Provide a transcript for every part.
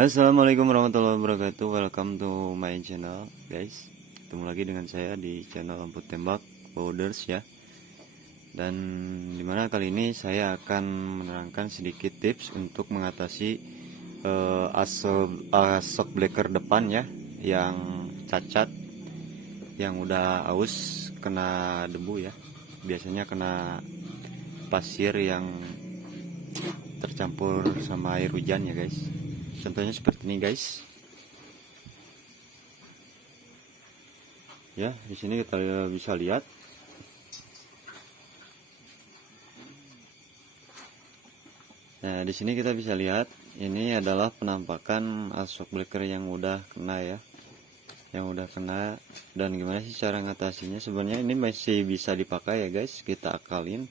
Assalamualaikum warahmatullahi wabarakatuh. Welcome to my channel, guys. Ketemu lagi dengan saya di channel Lampu Tembak Powders ya. Dan dimana kali ini saya akan menerangkan sedikit tips untuk mengatasi asok breaker depan ya, yang cacat, yang udah aus kena debu ya. Biasanya kena pasir yang tercampur sama air hujan ya, guys. Contohnya seperti ini, guys. Ya, di sini kita bisa lihat. Nah, di sini kita bisa lihat ini adalah penampakan asok breaker yang udah kena ya. Yang udah kena, dan gimana sih cara ngatasinya? Sebenarnya ini masih bisa dipakai ya, guys. Kita akalin.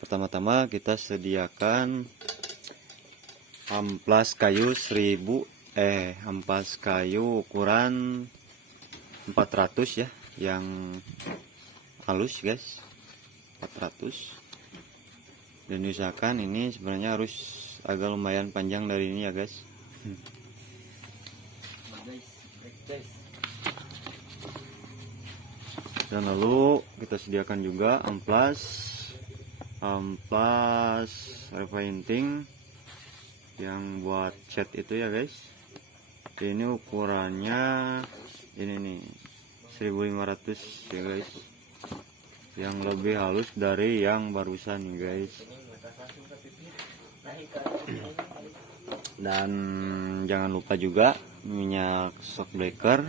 Pertama-tama kita sediakan amplas kayu amplas kayu ukuran 400 ya, yang halus, guys, 400. Dan usahakan ini sebenarnya harus agak lumayan panjang dari ini ya, guys. Dan lalu kita sediakan juga amplas repainting yang buat cat itu ya, guys. Ini ukurannya ini nih 1500 ya, guys, yang lebih halus dari yang barusan nih, guys. Dan jangan lupa juga minyak shock breaker.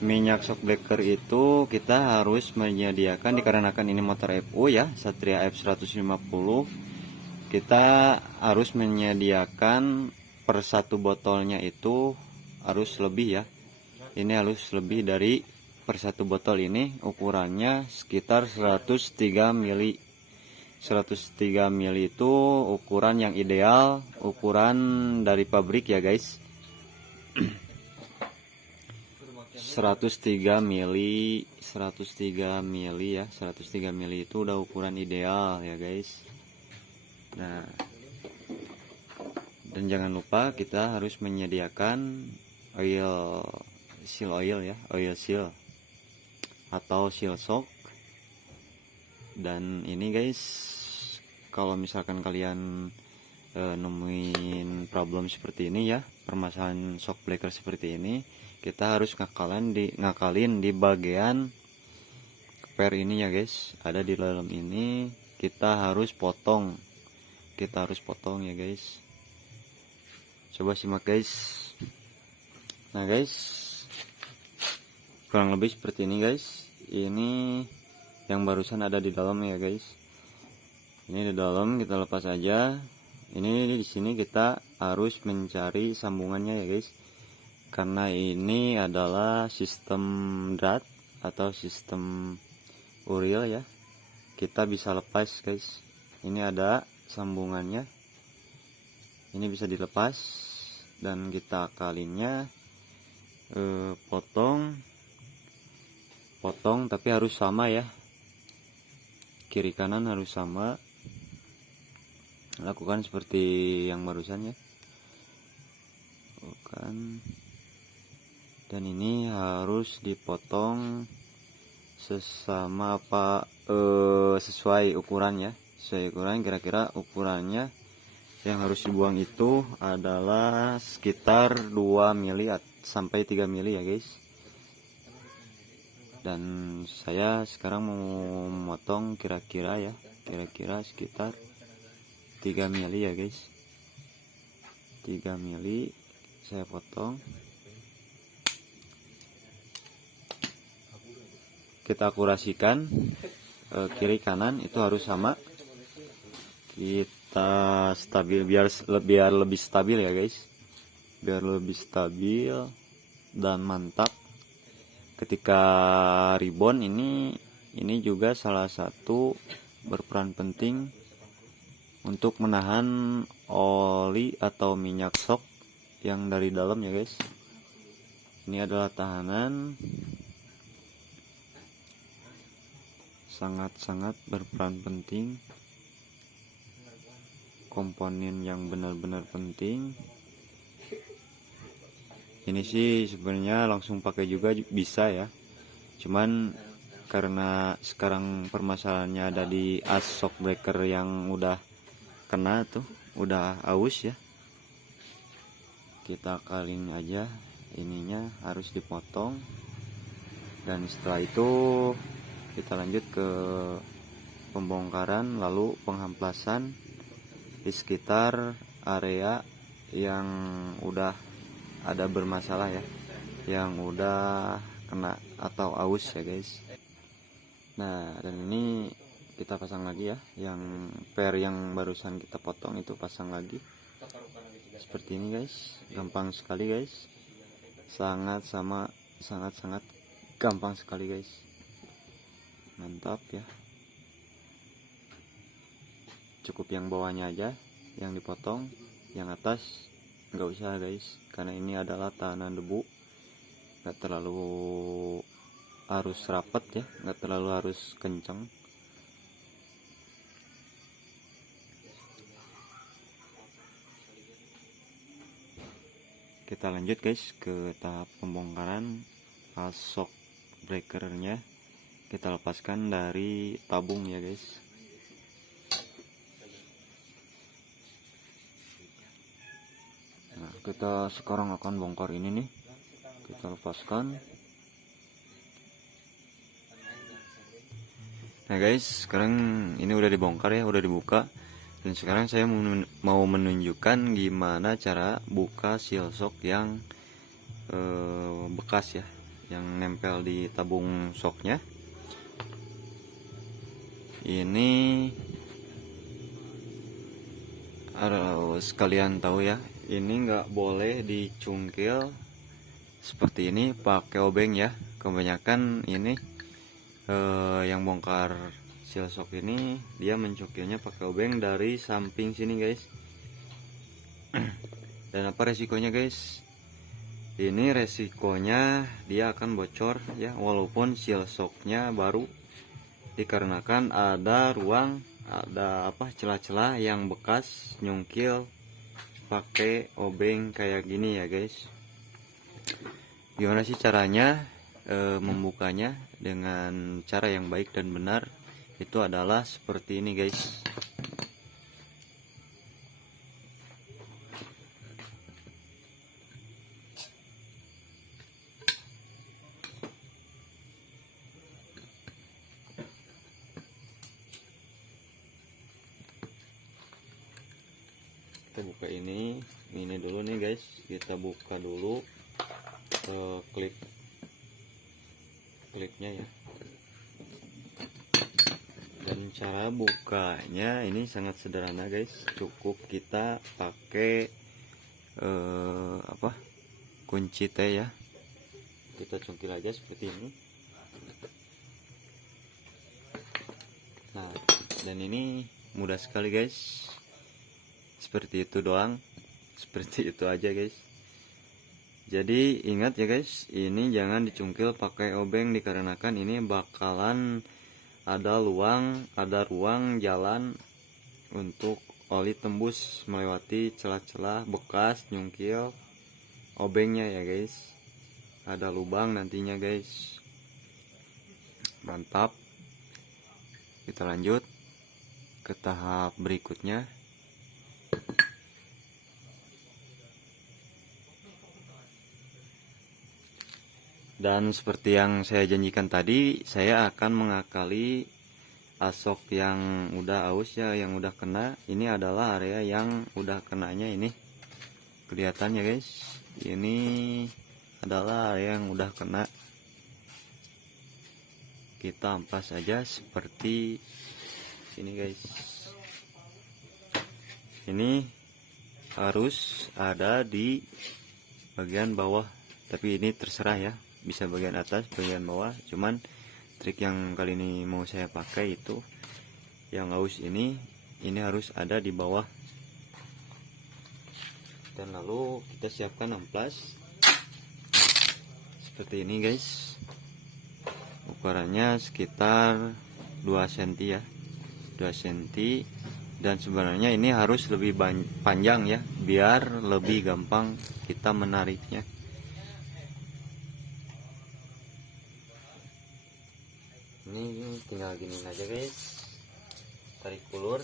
Minyak shock breaker itu kita harus menyediakan, dikarenakan ini motor FU ya, Satria F150. Kita harus menyediakan per satu botolnya itu harus lebih ya. Ini harus lebih dari per satu botol ini, ukurannya sekitar 103 mili. 103 mili itu ukuran yang ideal, ukuran dari pabrik ya, guys. 103 mili ya, 103 mili itu udah ukuran ideal ya, guys. Nah, dan jangan lupa kita harus menyediakan seal oil ya, oil seal atau seal shock. Dan ini, guys, kalau misalkan kalian nemuin problem seperti ini ya, permasalahan shock breaker seperti ini, kita harus ngakalin di bagian per ini ya, guys. Ada di dalam ini, kita harus potong ya, guys. Coba simak, guys. Nah, guys, kurang lebih seperti ini, guys. Ini yang barusan ada di dalam ya, guys. Ini di dalam, kita lepas aja. Ini di sini kita harus mencari sambungannya ya, guys. Karena ini adalah sistem drat atau sistem uril ya. Kita bisa lepas, guys. Ini ada sambungannya, ini bisa dilepas, dan kita akalinnya potong tapi harus sama ya, kiri kanan harus sama. Lakukan seperti yang barusan ya, dan ini harus dipotong sesuai ukuran ya. Sesuai ukuran, kira-kira ukurannya yang harus dibuang itu adalah sekitar 2 mili sampai 3 mili ya, guys. Dan saya sekarang mau memotong kira-kira sekitar 3 mili ya, guys. 3 mili saya potong. Kita akurasikan kiri kanan itu harus sama. Kita stabil biar lebih stabil ya, guys. Biar lebih stabil dan mantap. Ketika ribbon ini juga salah satu berperan penting untuk menahan oli atau minyak sok yang dari dalam ya guys. Ini adalah tahanan, sangat-sangat berperan penting, komponen yang benar-benar penting. Ini sih sebenarnya langsung pakai juga bisa ya, cuman karena sekarang permasalahannya ada di as shock breaker yang udah kena tuh, udah aus ya, kita kaliin aja. Ininya harus dipotong, dan setelah itu kita lanjut ke pembongkaran lalu penghamplasan di sekitar area yang udah ada bermasalah ya, yang udah kena atau aus ya guys. Nah, dan ini kita pasang lagi ya, yang per yang barusan kita potong itu pasang lagi seperti ini guys. Gampang sekali guys, sangat gampang sekali guys, mantap ya. Cukup yang bawahnya aja yang dipotong, yang atas nggak usah guys, karena ini adalah tahanan debu, nggak terlalu harus rapat ya, nggak terlalu harus kencang. Kita lanjut guys ke tahap pembongkaran shock breakernya. Kita lepaskan dari tabung ya guys. Nah, kita sekarang akan bongkar ini nih. Kita lepaskan. Nah guys, sekarang ini udah dibongkar ya, udah dibuka. Dan sekarang saya mau menunjukkan gimana cara buka seal shock yang bekas ya, yang nempel di tabung shocknya. Ini harus kalian tahu ya, ini nggak boleh dicungkil seperti ini pakai obeng ya. Kebanyakan ini yang bongkar seal shock ini dia mencungkilnya pakai obeng dari samping sini guys. Dan apa resikonya guys? Ini resikonya dia akan bocor ya, walaupun seal shocknya baru, dikarenakan ada celah-celah yang bekas nyungkil pakai obeng kayak gini ya guys. Gimana sih caranya membukanya dengan cara yang baik dan benar? Itu adalah seperti ini guys. Kita buka ini dulu nih guys. Kita buka dulu klipnya ya. Dan cara bukanya ini sangat sederhana guys, cukup kita pakai kunci T ya. Kita cungkil aja seperti ini. Nah, dan ini mudah sekali guys, seperti itu doang, seperti itu aja guys. Jadi ingat ya guys, ini jangan dicungkil pakai obeng, dikarenakan ini bakalan ada ruang jalan untuk oli tembus melewati celah-celah bekas nyungkil obengnya ya guys. Ada lubang nantinya guys. Mantap. Kita lanjut ke tahap berikutnya. Dan seperti yang saya janjikan tadi, saya akan mengakali asok yang udah aus ya, yang udah kena. Ini adalah area yang udah kenanya, ini kelihatan ya guys. Ini adalah area yang udah kena. Kita ampas aja seperti ini guys. Ini harus ada di bagian bawah, tapi ini terserah ya, bisa bagian atas bagian bawah. Cuman trik yang kali ini mau saya pakai itu yang aus ini harus ada di bawah. dan lalu kita siapkan amplas seperti ini guys. Ukurannya sekitar 2 cm ya, 2 cm, dan sebenarnya ini harus lebih panjang ya biar lebih gampang kita menariknya. Ini tinggal gini aja guys, tarik ulur.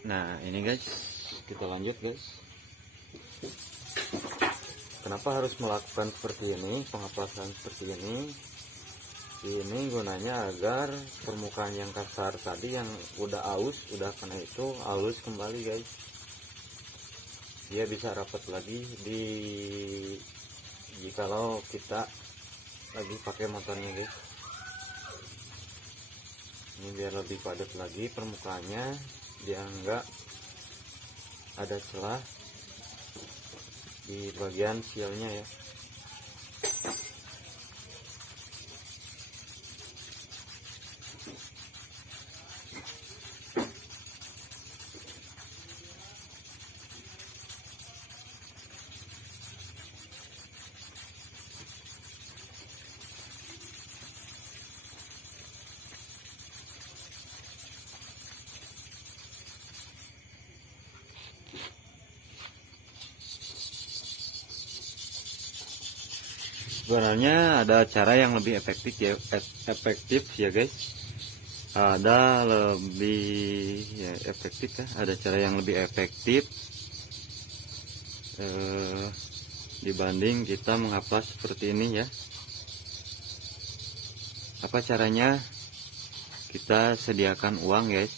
Nah ini guys, kita lanjut guys. Kenapa harus melakukan seperti ini, pengaplasan seperti ini? Ini gunanya agar permukaan yang kasar tadi yang udah aus, udah kena itu halus kembali guys. Dia bisa rapat lagi jikalau kita lagi pakai motornya guys. Ini biar lebih padat lagi permukaannya, dia enggak ada celah di bagian sialnya ya. Sebenarnya ada cara yang lebih efektif ya guys. Ada lebih ya, efektif ya. Ada cara yang lebih efektif dibanding kita mengaplas seperti ini ya. Apa caranya? Kita sediakan uang guys.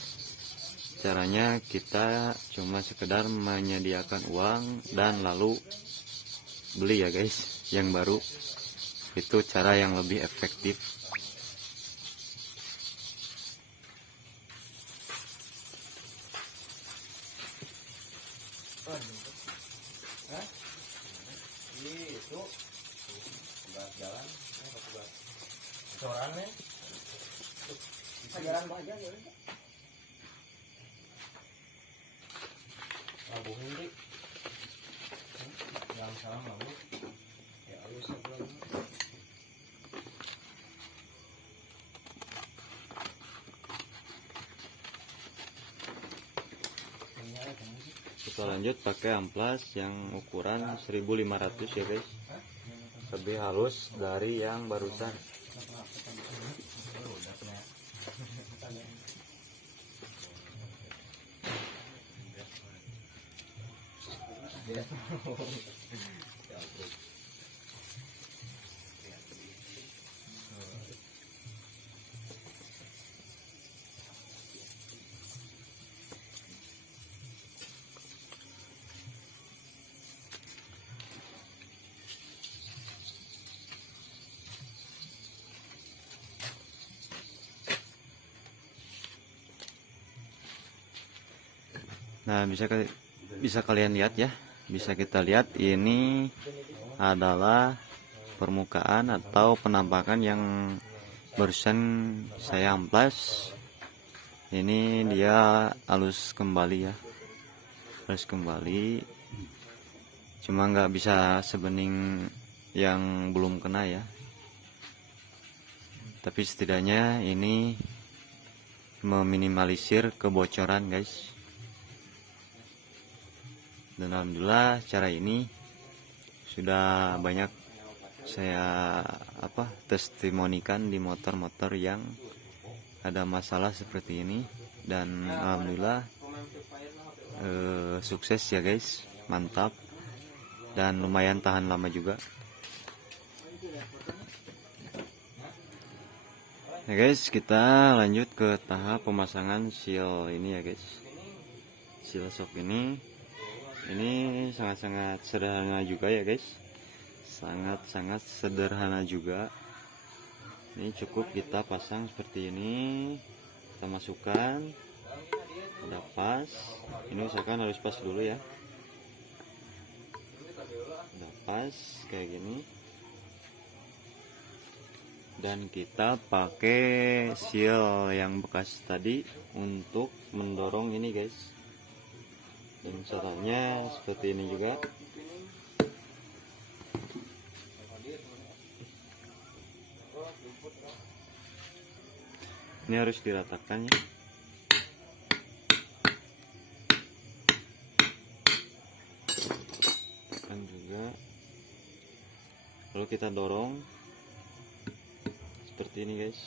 Caranya kita cuma sekedar menyediakan uang dan lalu beli ya guys yang baru. Itu cara yang lebih efektif. Kita lanjut pakai amplas yang ukuran 1500 ya guys, lebih halus dari yang barusan. Nah, bisa kalian lihat ya, bisa kita lihat ini adalah permukaan atau penampakan yang barusan saya amplas. Ini dia halus kembali ya, halus kembali, cuma nggak bisa sebening yang belum kena ya, tapi setidaknya ini meminimalisir kebocoran guys. Dan alhamdulillah cara ini sudah banyak saya testimonikan di motor-motor yang ada masalah seperti ini, dan alhamdulillah sukses ya guys, mantap, dan lumayan tahan lama juga ya guys. Kita lanjut ke tahap pemasangan seal ini ya guys. Seal shock ini sangat-sangat sederhana juga ya guys. sangat-sangat sederhana juga. Ini cukup kita pasang seperti ini, kita masukkan, udah pas. Ini usahakan harus pas dulu ya, udah pas kayak gini. Dan kita pakai seal yang bekas tadi untuk mendorong ini guys. Dan caranya seperti ini juga. Ini harus diratakan ya. Tekan juga. Lalu kita dorong seperti ini guys.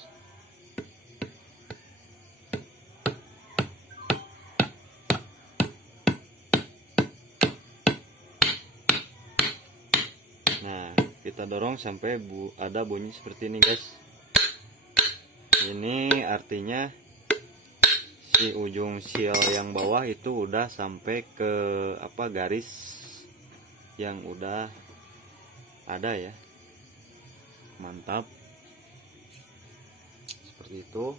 Nah, kita dorong sampai ada bunyi seperti ini guys. Ini artinya si ujung seal yang bawah itu udah sampai ke garis yang udah ada ya. Mantap. Seperti itu.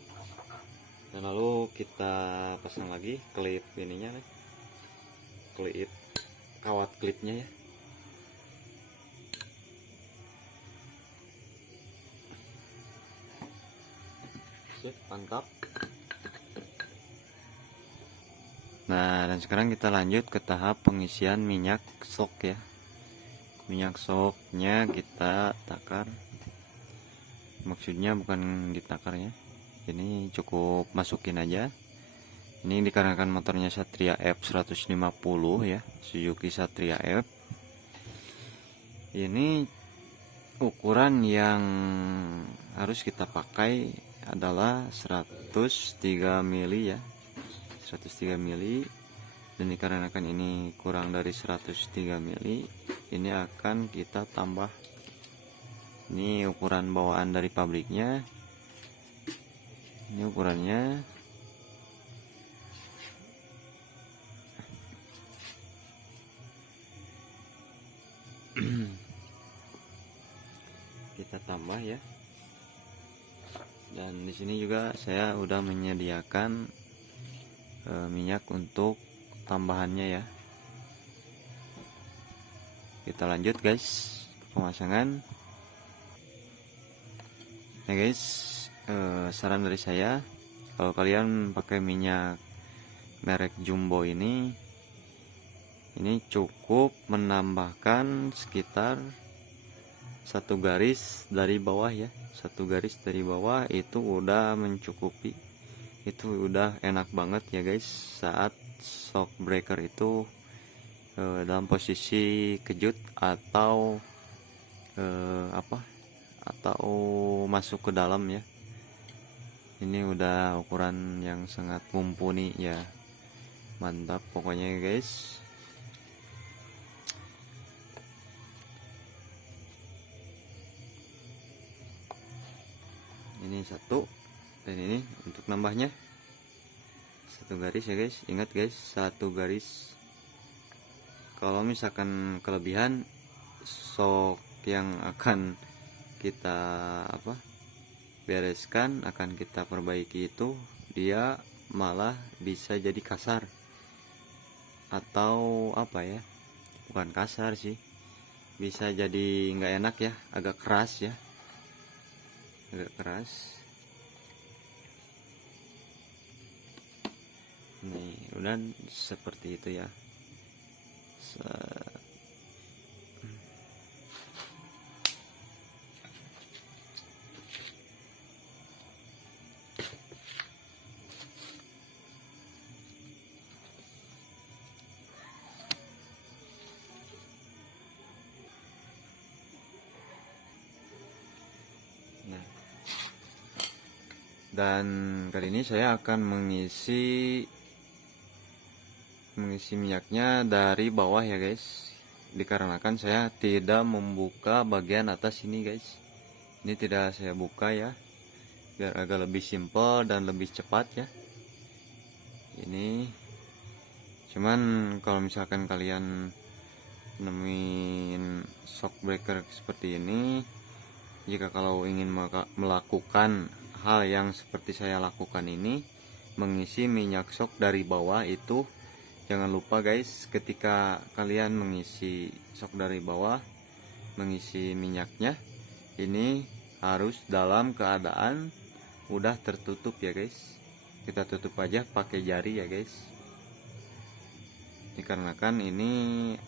Dan lalu kita pasang lagi klip ininya nih. Klip kawat klipnya ya. Mantap. Nah, dan sekarang kita lanjut ke tahap pengisian minyak shock ya. Minyak shocknya kita takar. Maksudnya bukan ditakar ya. Ini cukup masukin aja. Ini dikarenakan motornya Satria F150 ya, Suzuki Satria F. Ini ukuran yang harus kita pakai adalah 103 mili ya, 103 mili. Dan dikarenakan ini kurang dari 103 mili, ini akan kita tambah. Ini ukuran bawaan dari pabriknya, ini ukurannya. Kita tambah ya. Dan di sini juga saya udah menyediakan minyak untuk tambahannya ya. Kita lanjut guys ke pemasangan. Nah guys, saran dari saya, kalau kalian pakai minyak merek Jumbo ini cukup menambahkan sekitar satu garis dari bawah ya. Satu garis dari bawah itu udah mencukupi. Itu udah enak banget ya guys, saat shock breaker itu dalam posisi kejut atau atau masuk ke dalam ya. Ini udah ukuran yang sangat mumpuni ya. Mantap pokoknya guys. Ini satu, dan ini untuk nambahnya satu garis ya guys. Ingat guys, satu garis. Kalau misalkan kelebihan shock yang akan kita bereskan, akan kita perbaiki, itu dia malah bisa jadi kasar atau bukan kasar sih, bisa jadi nggak enak ya, agak keras ya, agak keras. Nih udah seperti itu ya. Dan kali ini saya akan mengisi minyaknya dari bawah ya guys, dikarenakan saya tidak membuka bagian atas ini guys. Ini tidak saya buka ya, biar agak lebih simpel dan lebih cepat ya. Ini cuman kalau misalkan kalian nemuin shock breaker seperti ini, jika kalau ingin melakukan hal yang seperti saya lakukan ini, mengisi minyak shock dari bawah, itu jangan lupa guys, ketika kalian mengisi shock dari bawah, mengisi minyaknya, ini harus dalam keadaan udah tertutup ya guys. Kita tutup aja pakai jari ya guys, dikarenakan ini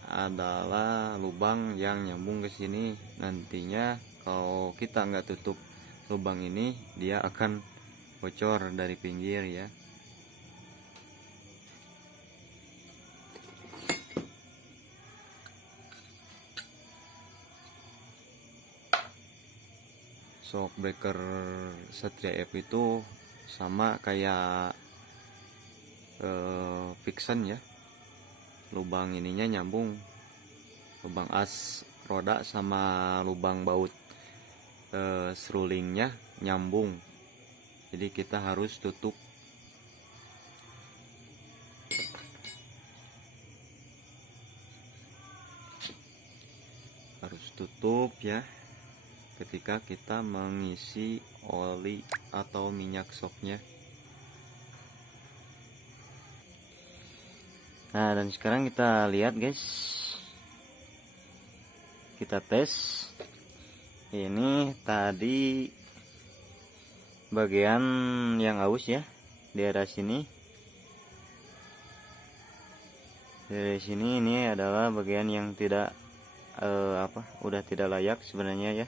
adalah lubang yang nyambung ke sini. Nantinya kalau kita nggak tutup lubang ini, dia akan bocor dari pinggir ya. Shock breaker Satria F itu sama kayak Vixen ya, lubang ininya nyambung, lubang as roda sama lubang baut serulingnya nyambung, jadi kita harus tutup. Harus tutup ya ketika kita mengisi oli atau minyak shocknya. Nah, dan sekarang kita lihat guys, kita tes. Ini tadi bagian yang aus ya, di daerah sini. Dari sini ini adalah bagian yang tidak udah tidak layak sebenarnya ya,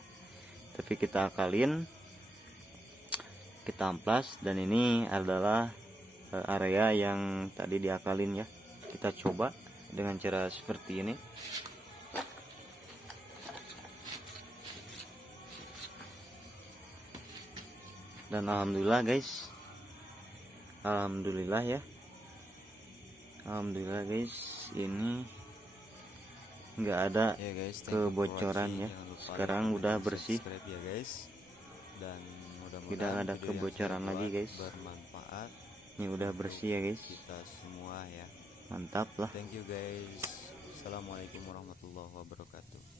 tapi kita akalin, kita amplas, dan ini adalah area yang tadi diakalin ya. Kita coba dengan cara seperti ini. Dan alhamdulillah guys, alhamdulillah ya, alhamdulillah guys, ini nggak ada ya guys, kebocoran ya. Sekarang udah bersih, ya guys, dan tidak ada kebocoran lagi guys. bermanfaat. Ini udah bersih ya guys, Kita semua ya. mantap lah. Thank you guys. Assalamualaikum warahmatullahi wabarakatuh.